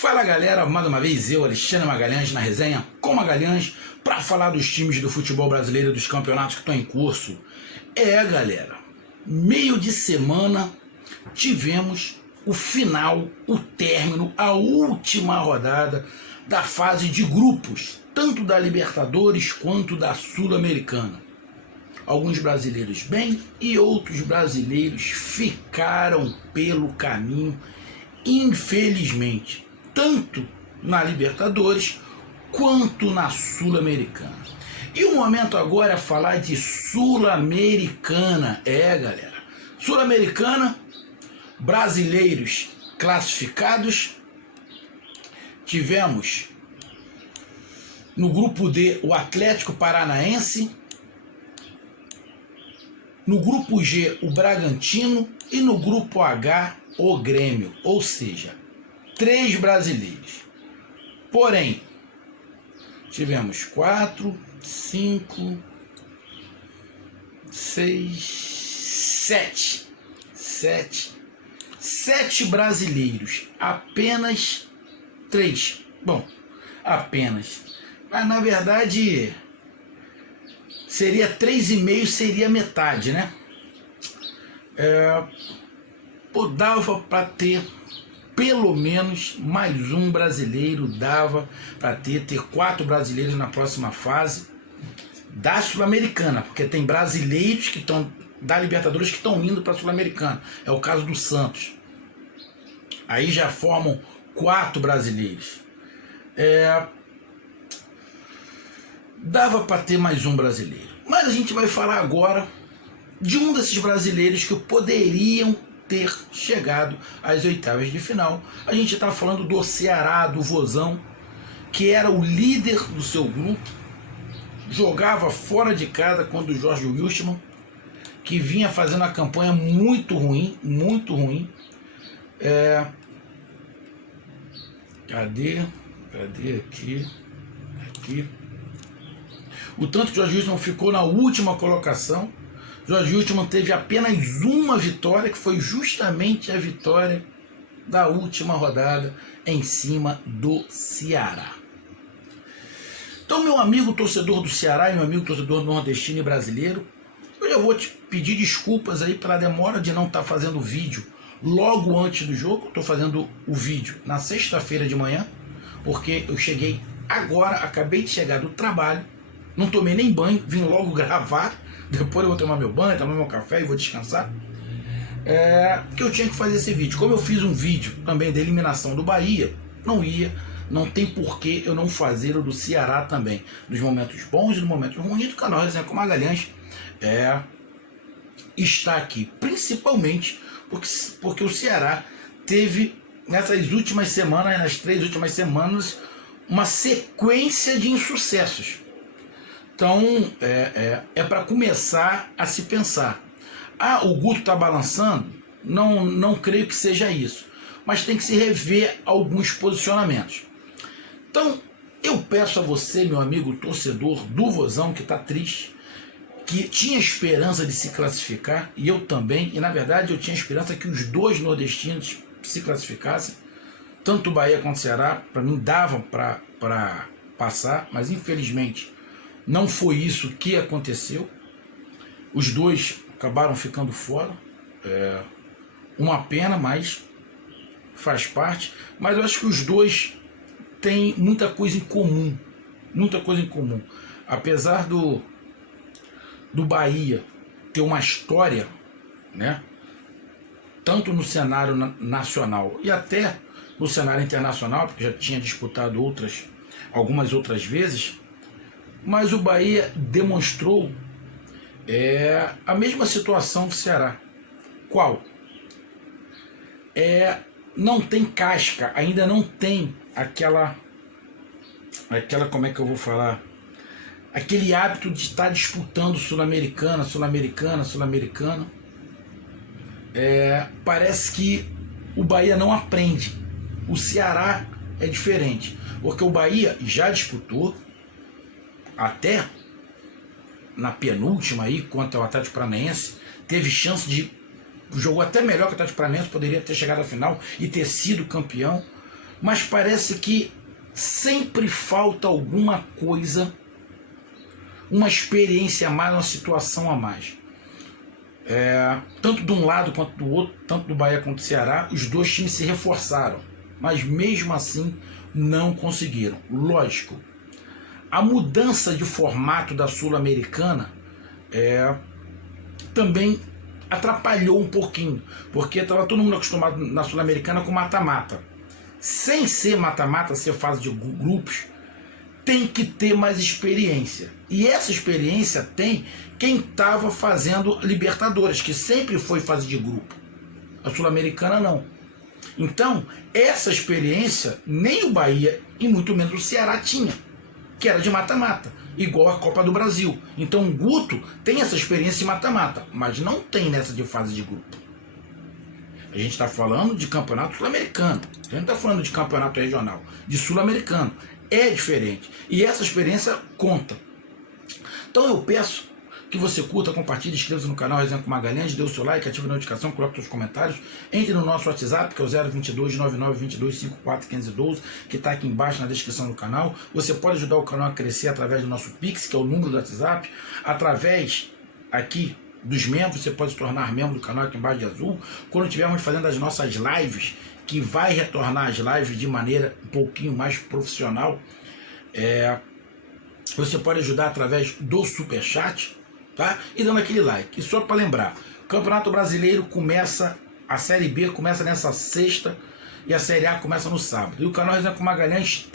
Fala galera, mais uma vez eu, Alexandre Magalhães, na resenha com Magalhães, para falar dos times do futebol brasileiro e dos campeonatos que estão em curso. Galera, meio de semana tivemos o final, o término, a última rodada da fase de grupos, tanto da Libertadores quanto da Sul-Americana. Alguns brasileiros bem e outros brasileiros ficaram pelo caminho, infelizmente, tanto na Libertadores quanto na Sul-Americana. E o momento agora é falar de Sul-Americana. Galera, Sul-Americana, brasileiros classificados. Tivemos no grupo D o Atlético Paranaense, no grupo G o Bragantino e no grupo H o Grêmio, ou seja, 3 brasileiros. Porém, tivemos 4, 5, 6, 7 brasileiros, apenas 3. Bom, apenas. Mas na verdade seria 3,5, seria metade, né? Dava para ter pelo menos mais um brasileiro, dava para ter 4 brasileiros na próxima fase da Sul-Americana, porque tem brasileiros que estão da Libertadores que estão indo para a Sul-Americana. É o caso do Santos. Aí já formam 4 brasileiros. Dava para ter mais um brasileiro. Mas a gente vai falar agora de um desses brasileiros que poderiam ter chegado às oitavas de final. A gente está falando do Ceará, do Vozão, que era o líder do seu grupo, jogava fora de casa contra o Jorge Wilstermann, que vinha fazendo a campanha muito ruim, muito ruim. Cadê aqui? O tanto que o Jorge Wilstermann ficou na última colocação. Jorge Wilstermann teve apenas uma vitória, que foi justamente a vitória da última rodada em cima do Ceará. Então, meu amigo torcedor do Ceará e meu amigo torcedor nordestino e brasileiro, eu já vou te pedir desculpas aí pela demora de não estar fazendo o vídeo logo antes do jogo. Estou fazendo o vídeo na sexta-feira de manhã, porque eu cheguei agora, acabei de chegar do trabalho, não tomei nem banho, vim logo gravar. Depois eu vou tomar meu banho, tomar meu café e vou descansar. Que eu tinha que fazer esse vídeo. Como eu fiz um vídeo também da eliminação do Bahia, não tem porquê eu não fazer o do Ceará também. Dos momentos bons e dos momentos ruins do canal Resenha com Magalhães está aqui. Principalmente porque o Ceará teve nessas últimas semanas, nas 3 últimas semanas, uma sequência de insucessos. Então, é para começar a se pensar. O Guto está balançando? Não creio que seja isso. Mas tem que se rever alguns posicionamentos. Então, eu peço a você, meu amigo torcedor do Vozão, que está triste, que tinha esperança de se classificar, e eu também, e na verdade eu tinha esperança que os 2 nordestinos se classificassem, tanto o Bahia quanto o Ceará, para mim davam para passar, mas infelizmente não foi isso que aconteceu. Os 2 acabaram ficando fora. Uma pena, mas faz parte. Mas eu acho que os 2 têm muita coisa em comum. Muita coisa em comum. Apesar do Bahia ter uma história, né, tanto no cenário nacional e até no cenário internacional, porque já tinha disputado algumas outras vezes, mas o Bahia demonstrou a mesma situação do Ceará. Qual? Não tem casca, ainda não tem aquela, como é que eu vou falar? Aquele hábito de estar disputando Sul-Americana. Parece que o Bahia não aprende. O Ceará é diferente, porque o Bahia já disputou, até na penúltima aí, contra o Atlético Paranaense, teve chance de... Jogou até melhor que o Atlético Paranaense, poderia ter chegado à final e ter sido campeão. mas parece que sempre falta alguma coisa, uma experiência a mais, uma situação a mais. Tanto de um lado quanto do outro, tanto do Bahia quanto do Ceará, os dois times se reforçaram, mas mesmo assim não conseguiram. Lógico, a mudança de formato da Sul-Americana também atrapalhou um pouquinho, porque estava todo mundo acostumado na Sul-Americana com mata-mata. Sem ser mata-mata, ser fase de grupos, tem que ter mais experiência. E essa experiência tem quem estava fazendo Libertadores, que sempre foi fase de grupo. A Sul-Americana não. Então, essa experiência nem o Bahia e muito menos o Ceará tinha, que era de mata-mata, igual a Copa do Brasil. Então o Guto tem essa experiência de mata-mata, mas não tem nessa de fase de grupo. A gente está falando de campeonato sul-americano, a gente não está falando de campeonato regional, de sul-americano. É diferente. E essa experiência conta. Então eu peço que você curta, compartilhe, inscreva-se no canal Resenha com Magalhães, dê o seu like, ative a notificação, coloque seus comentários, entre no nosso WhatsApp, que é o 022 9922 54 que está aqui embaixo na descrição do canal. Você pode ajudar o canal a crescer através do nosso Pix, que é o número do WhatsApp, através aqui dos membros, você pode se tornar membro do canal aqui embaixo de azul. Quando estivermos fazendo as nossas lives, que vai retornar as lives de maneira um pouquinho mais profissional, você pode ajudar através do Superchat, tá? E dando aquele like. E só para lembrar, o Campeonato Brasileiro começa, a Série B começa nessa sexta e a Série A começa no sábado. E o canal Resenha com Magalhães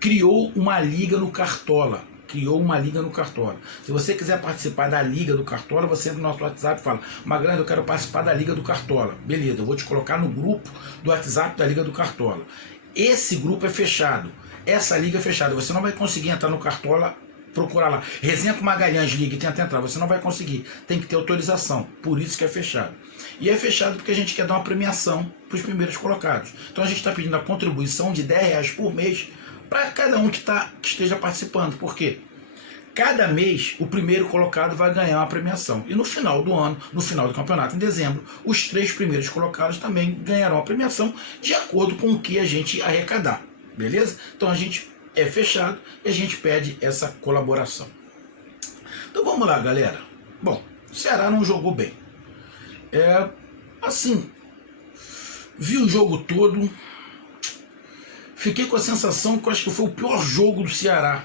criou uma liga no Cartola. Se você quiser participar da Liga do Cartola, você entra no nosso WhatsApp e fala: Magalhães, eu quero participar da Liga do Cartola. Beleza, eu vou te colocar no grupo do WhatsApp da Liga do Cartola. Esse grupo é fechado. Essa liga é fechada. Você não vai conseguir entrar no Cartola, procurar lá Resenha com Magalhães Liga e tentar entrar. Você não vai conseguir. Tem que ter autorização. Por isso que é fechado. E é fechado porque a gente quer dar uma premiação para os primeiros colocados. Então a gente está pedindo a contribuição de R$10 por mês para cada um que esteja participando. Por quê? Cada mês o primeiro colocado vai ganhar uma premiação. E no final do ano, no final do campeonato, em dezembro, os 3 primeiros colocados também ganharão a premiação de acordo com o que a gente arrecadar. Beleza? Então a gente é fechado e a gente pede essa colaboração. Então vamos lá, galera. Bom, o Ceará não jogou bem. Assim, vi o jogo todo, fiquei com a sensação que eu acho que foi o pior jogo do Ceará.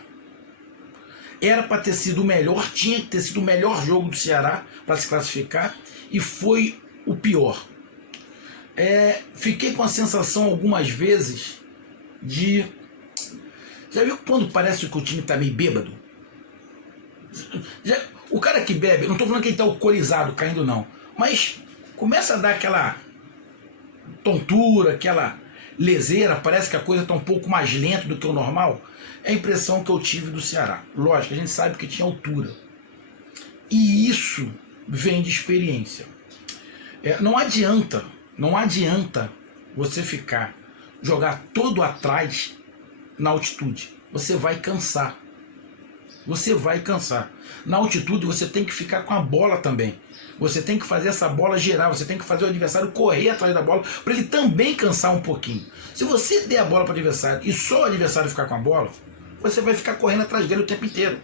Era para ter sido o melhor, tinha que ter sido o melhor jogo do Ceará para se classificar, e foi o pior. Fiquei com a sensação algumas vezes de... Já viu quando parece que o time está meio bêbado? O cara que bebe, não estou falando que ele está alcoolizado, caindo não, mas começa a dar aquela tontura, aquela leseira, parece que a coisa está um pouco mais lenta do que o normal. É a impressão que eu tive do Ceará. Lógico, a gente sabe que tinha altura. E isso vem de experiência. Não adianta você jogar todo atrás na altitude. Você vai cansar. Na altitude você tem que ficar com a bola também. Você tem que fazer essa bola girar, você tem que fazer o adversário correr atrás da bola para ele também cansar um pouquinho. Se você der a bola para o adversário e só o adversário ficar com a bola, você vai ficar correndo atrás dele o tempo inteiro.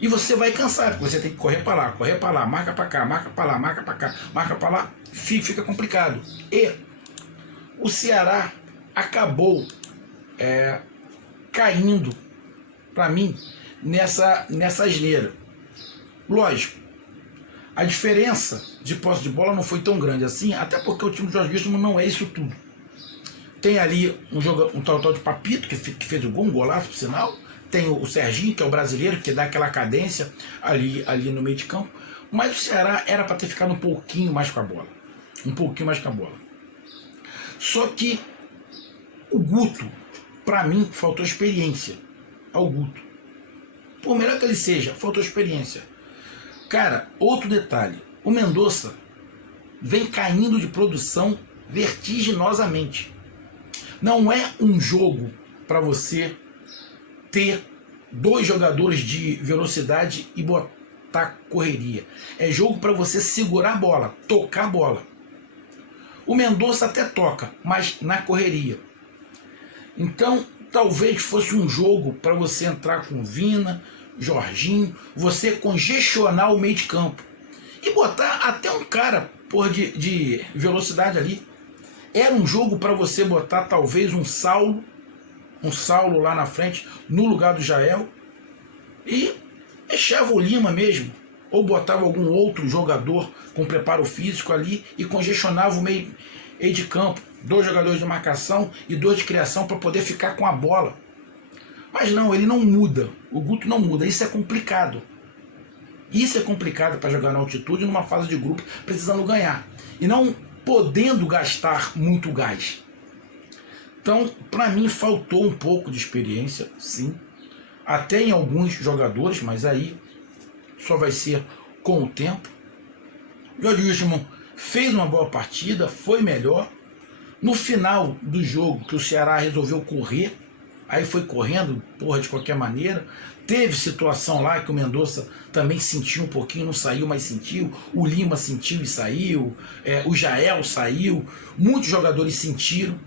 E você vai cansar, porque você tem que correr para lá, marca para cá, marca para lá, marca para cá, marca para lá, fica complicado. E o Ceará acabou caindo, para mim, nessa asneira. Lógico, a diferença de posse de bola não foi tão grande assim, até porque o time do Jorge Wilson não é isso tudo. Tem ali um tal de Papito, que fez o gol, um golaço por sinal. Tem o Serginho, que é o brasileiro, que dá aquela cadência ali no meio de campo. Mas o Ceará era para ter ficado um pouquinho mais com a bola. Só que o Guto, para mim, faltou experiência ao Guto. Por melhor que ele seja, faltou experiência. Cara, outro detalhe. O Mendonça vem caindo de produção vertiginosamente. Não é um jogo para você ter 2 jogadores de velocidade e botar correria. É jogo para você segurar a bola, tocar a bola. O Mendonça até toca, mas na correria. Então, talvez fosse um jogo para você entrar com Vina, Jorginho, você congestionar o meio de campo e botar até um cara de velocidade ali. Era um jogo para você botar talvez um Saulo lá na frente, no lugar do Jael, e deixava o Lima mesmo, ou botava algum outro jogador com preparo físico ali e congestionava o meio de campo, 2 jogadores de marcação e 2 de criação para poder ficar com a bola. Mas não, ele não muda, o Guto não muda, isso é complicado. Isso é complicado para jogar na altitude numa fase de grupo precisando ganhar e não podendo gastar muito gás. Então, para mim, faltou um pouco de experiência, sim, até em alguns jogadores, mas aí só vai ser com o tempo. Jorge Wilstermann fez uma boa partida, foi melhor. No final do jogo, que o Ceará resolveu correr, aí foi correndo, de qualquer maneira. Teve situação lá que o Mendonça também sentiu um pouquinho, não saiu, mas sentiu. O Lima sentiu e saiu. O Jael saiu. Muitos jogadores sentiram.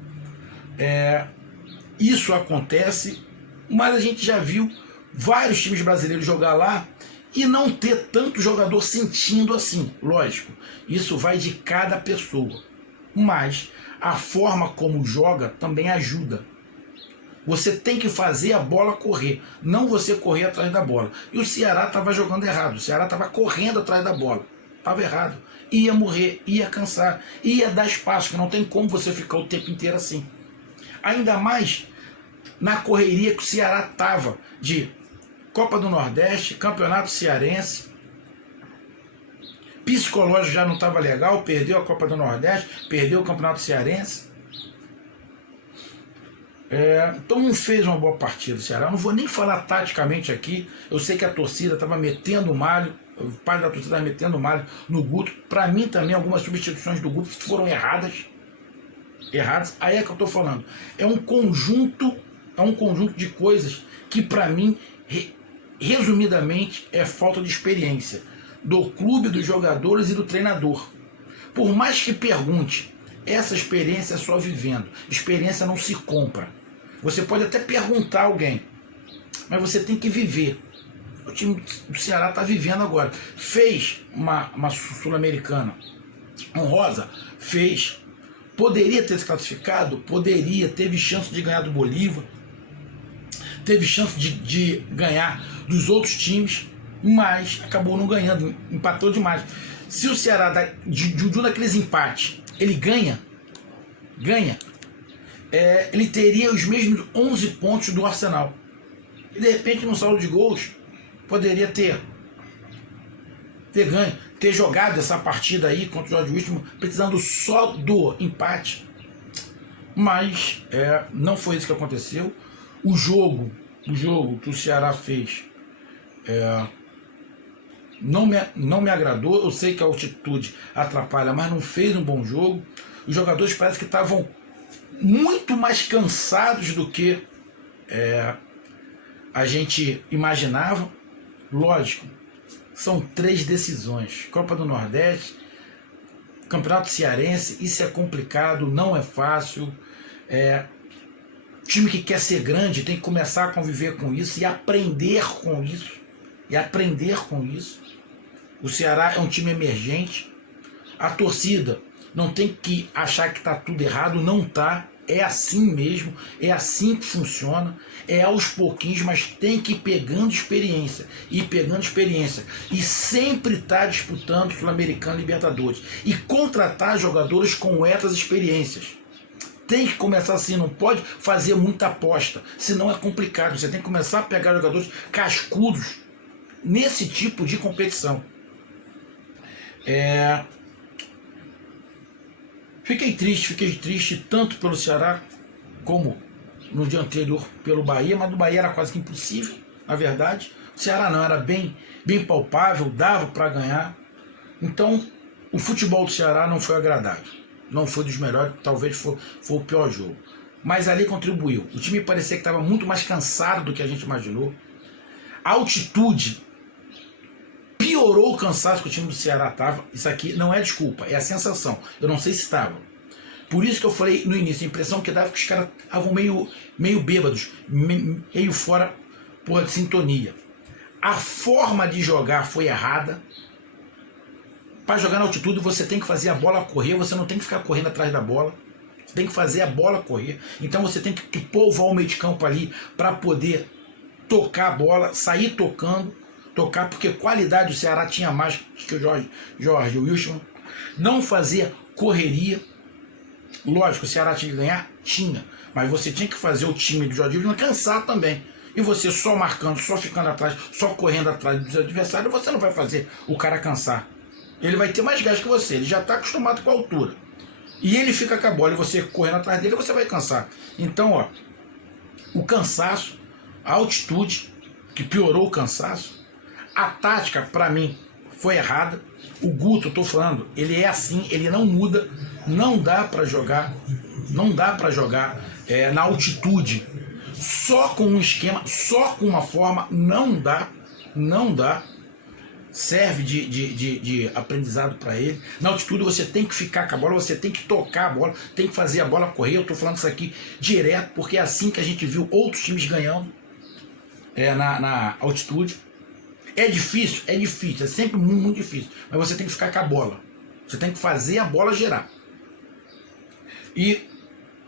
Isso acontece, mas a gente já viu vários times brasileiros jogar lá e não ter tanto jogador sentindo assim. Lógico, isso vai de cada pessoa, mas a forma como joga também ajuda. Você tem que fazer a bola correr, não você correr atrás da bola. E o Ceará estava jogando errado, o Ceará estava correndo atrás da bola, estava errado. Ia morrer, ia cansar, ia dar espaço, que não tem como você ficar o tempo inteiro assim. Ainda mais na correria que o Ceará estava de Copa do Nordeste, Campeonato Cearense. Psicológico já não estava legal, perdeu a Copa do Nordeste, perdeu o Campeonato Cearense. Então não fez uma boa partida o Ceará. Eu não vou nem falar taticamente aqui. Eu sei que a torcida estava metendo malho, o pai da torcida estava metendo malho no Guto. Para mim também algumas substituições do Guto foram erradas. Aí é que eu estou falando. É um conjunto de coisas que para mim, resumidamente, é falta de experiência do clube, dos jogadores e do treinador. Por mais que pergunte, essa experiência é só vivendo. Experiência não se compra. Você pode até perguntar a alguém, mas você tem que viver. O time do Ceará está vivendo agora. Fez uma Sul-Americana honrosa? Fez. Poderia ter se classificado? Poderia. Teve chance de ganhar do Bolívar. Teve chance de ganhar dos outros times, mas acabou não ganhando. Empatou demais. Se o Ceará, de um daqueles empates, ele ganha, ele teria os mesmos 11 pontos do Arsenal. E de repente, no saldo de gols, poderia ter ganho, ter jogado essa partida aí contra o Jorge Wilstermann, precisando só do empate. Mas não foi isso que aconteceu. O jogo que o Ceará fez não me agradou. Eu sei que a altitude atrapalha, mas não fez um bom jogo. Os jogadores parece que estavam muito mais cansados do que a gente imaginava. Lógico, são 3 decisões: Copa do Nordeste, Campeonato Cearense. Isso é complicado, não é fácil. Time que quer ser grande tem que começar a conviver com isso e aprender com isso. O Ceará é um time emergente. A torcida não tem que achar que está tudo errado, não está. É assim mesmo, é assim que funciona. É aos pouquinhos, mas tem que ir pegando experiência. E sempre estar disputando Sul-Americano e Libertadores. E contratar jogadores com essas experiências. Tem que começar assim, não pode fazer muita aposta, senão é complicado. Você tem que começar a pegar jogadores cascudos nesse tipo de competição. Fiquei triste tanto pelo Ceará como no dia anterior pelo Bahia, mas do Bahia era quase que impossível, na verdade. O Ceará não, era bem palpável, dava para ganhar. Então o futebol do Ceará não foi agradável. Não foi dos melhores, talvez foi o pior jogo. Mas ali contribuiu. O time parecia que estava muito mais cansado do que a gente imaginou. A altitude piorou o cansaço que o time do Ceará estava. Isso aqui não é desculpa, é a sensação. Eu não sei se estava. Por isso que eu falei no início, a impressão que dava que os caras estavam meio bêbados, meio fora, porra, de sintonia. A forma de jogar foi errada. Para jogar na altitude você tem que fazer a bola correr, você não tem que ficar correndo atrás da bola. Você tem que fazer a bola correr. Então você tem que povoar o meio de campo ali para poder tocar a bola, sair tocando, tocar, porque qualidade o Ceará tinha mais que o Jorge Wilson. Não fazia correria. Lógico, o Ceará tinha que ganhar? Tinha. Mas você tinha que fazer o time do Jorge Wilson cansar também. E você só marcando, só ficando atrás, só correndo atrás dos adversários, você não vai fazer o cara cansar. Ele vai ter mais gás que você, ele já está acostumado com a altura. E ele fica com a bola, e você correndo atrás dele, você vai cansar. Então, ó, o cansaço, a altitude, que piorou o cansaço, a tática, para mim, foi errada. O Guto, eu tô falando, ele é assim, ele não muda, não dá para jogar, na altitude, só com um esquema, só com uma forma, não dá. Serve de aprendizado para ele. Na altitude você tem que ficar com a bola, você tem que tocar a bola, tem que fazer a bola correr. Eu estou falando isso aqui direto, porque é assim que a gente viu outros times ganhando na altitude. É difícil, é sempre muito difícil, mas você tem que ficar com a bola, você tem que fazer a bola girar. E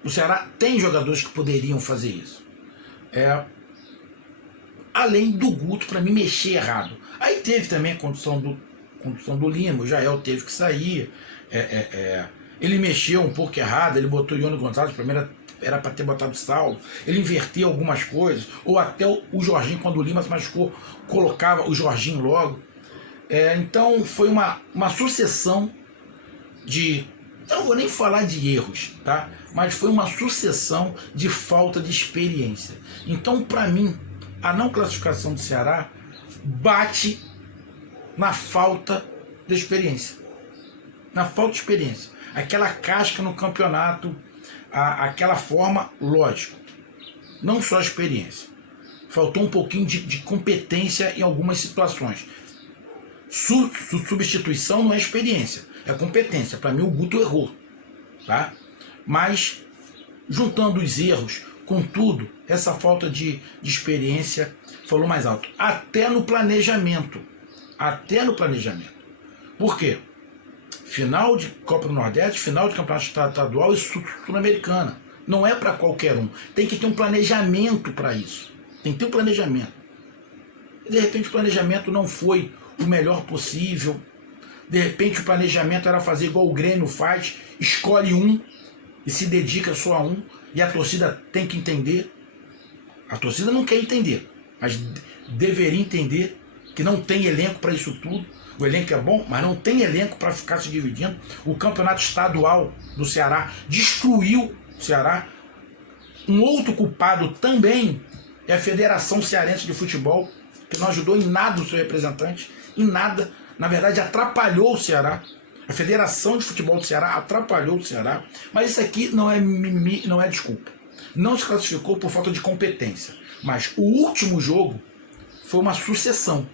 o Ceará tem jogadores que poderiam fazer isso. Além do Guto, para mim, mexer errado. Aí teve também a condução do Lima, o Jael teve que sair. Ele mexeu um pouco errado, ele botou o Ione Gonçalves, primeiro era para ter botado o Saulo. Ele invertia algumas coisas, ou até o Jorginho, quando o Lima se machucou, colocava o Jorginho logo. Então foi uma sucessão de... Eu não vou nem falar de erros, tá? Mas foi uma sucessão de falta de experiência. Então, para mim, a não classificação do Ceará bate na falta de experiência. Na falta de experiência. Aquela casca no campeonato, aquela forma, lógico. Não só experiência. Faltou um pouquinho de competência em algumas situações. Substituição não é experiência, é competência. Para mim o Guto errou, tá? Mas juntando os erros com tudo, essa falta de experiência falou mais alto. Até no planejamento. Por quê? Final de Copa do Nordeste, final de Campeonato Estadual e Sul-Americana. Não é para qualquer um. Tem que ter um planejamento para isso. Tem que ter um planejamento. E de repente o planejamento não foi o melhor possível. De repente o planejamento era fazer igual o Grêmio faz, escolhe um e se dedica só a um, e a torcida tem que entender. A torcida não quer entender, mas deveria entender que não tem elenco para isso tudo. O elenco é bom, mas não tem elenco para ficar se dividindo. O campeonato estadual do Ceará destruiu o Ceará. Um outro culpado também é a Federação Cearense de Futebol, que não ajudou em nada o seu representante, em nada. Na verdade, atrapalhou o Ceará. A Federação de Futebol do Ceará atrapalhou o Ceará. Mas isso aqui não é desculpa. Não se classificou por falta de competência. Mas o último jogo foi uma sucessão.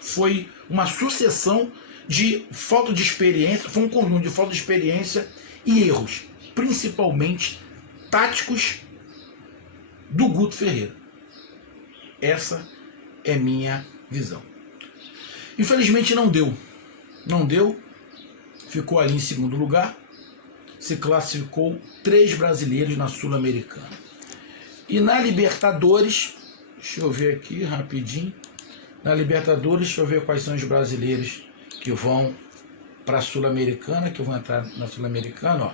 Foi uma sucessão de falta de experiência, foi um conjunto de falta de experiência e erros, principalmente táticos do Guto Ferreira. Essa é minha visão. Infelizmente não deu. Não deu. Ficou ali em segundo lugar. Se classificou 3 brasileiros na Sul-Americana. E na Libertadores, deixa eu ver aqui rapidinho. Na Libertadores, deixa eu ver quais são os brasileiros que vão para a Sul-Americana, que vão entrar na Sul-Americana. Ó.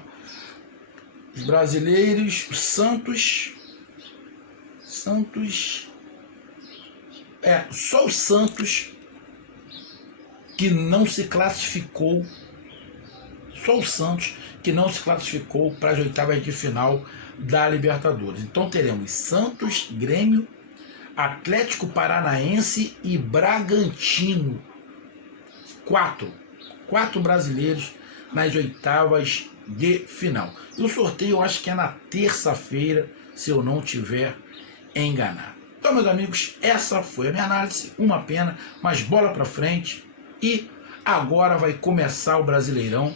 Os brasileiros, o Santos, só o Santos que não se classificou, só o Santos que não se classificou para as oitavas de final da Libertadores. Então teremos Santos, Grêmio, Atlético Paranaense e Bragantino. 4 brasileiros nas oitavas de final. E o sorteio eu acho que é na terça-feira, se eu não tiver enganado. Então, meus amigos, essa foi a minha análise. Uma pena, mas bola para frente. E agora vai começar o Brasileirão.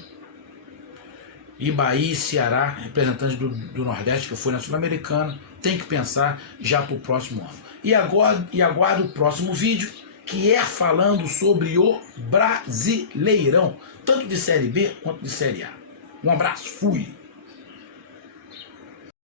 Ibaí, Ceará, representante do Nordeste que foi na Sul-Americana, tem que pensar já para o próximo ano. E aguardo o próximo vídeo, que é falando sobre o Brasileirão, tanto de Série B quanto de Série A. Um abraço, fui!